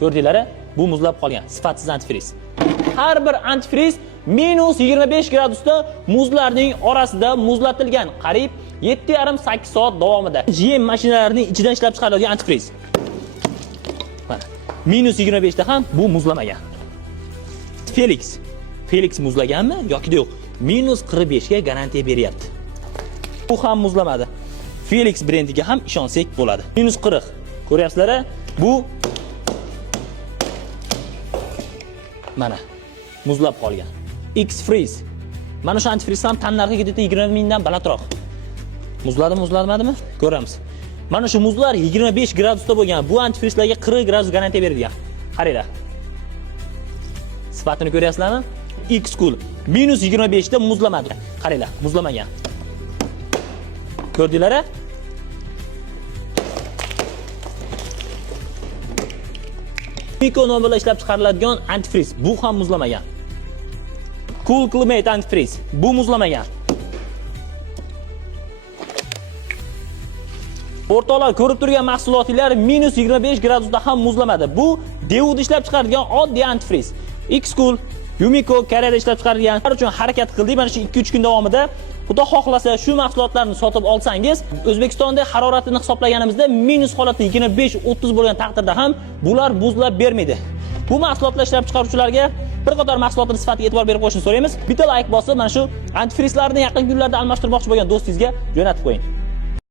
Ko'rdinglar, bu muzlab qolgan sifatsiz antifriz. Har bir antifriz minus 25 gradusda muzlarning orasida muzlatilgan, qariyb 7,5-8 soat davomida. GM mashinalarining ichidan ishlab chiqariladigan antifriz. Mana, minus 25 da ham bu muzlamagan. Felix muzlaganmi yoki yo'q? Minus 45 ga garantiya beryapti. Bu ham muzlamadi. Felix brendiga ham ishonsak bo'ladi. Minus 40. Ko'ryapsizlar? Bu mana muzlab qolgan. X-Freeze. Mana shu antifriz ham tan narxiga 20 mingdan balandroq. Muzladimi? Ko'ramiz. Mana shu muzlar 25 gradusda bo'lgan. Bu antifrizlarga 40 gradus garantiya berilgan. Qaranglar. Sifatini ko'ryapsizlarmi? X-Cool minus 25 da muzlamadi. Qaranglar, muzlamagan. Ko'rdinglar? Miko nomi bilan ishlab chiqariladigan antifriz. Bu ham muzlamagan. Cool Climate antifriz. Bu muzlamagan. O'rtoqlar, ko'rib turgan mahsulotlar minus 25 gradusda ham muzlamadi. Bu Dewood ishlab chiqarilgan oddiy antifriz. X-Cool, Yumiko Koreyada ishlab chiqarilgan. Ular uchun harakat qildik. Mana shu 2-3 kun davomida Xudo xohlasa shu mahsulotlarni sotib olsangiz, O'zbekistonda haroratini hisoblaganimizda minus holatda 25-30 bo'lgan taqdirda ham bular buzlab bermaydi. Bu mahsulotlar ishlab chiqaruvchilarga bir qator mahsulotlar sifatiga e'tibor berib qo'yishni so'raymiz. Bitta like bosib, mana shu antifrizlarni yaqin kunlarda almashtirmoqchi bo'lgan do'stingizga jo'natib qo'ying.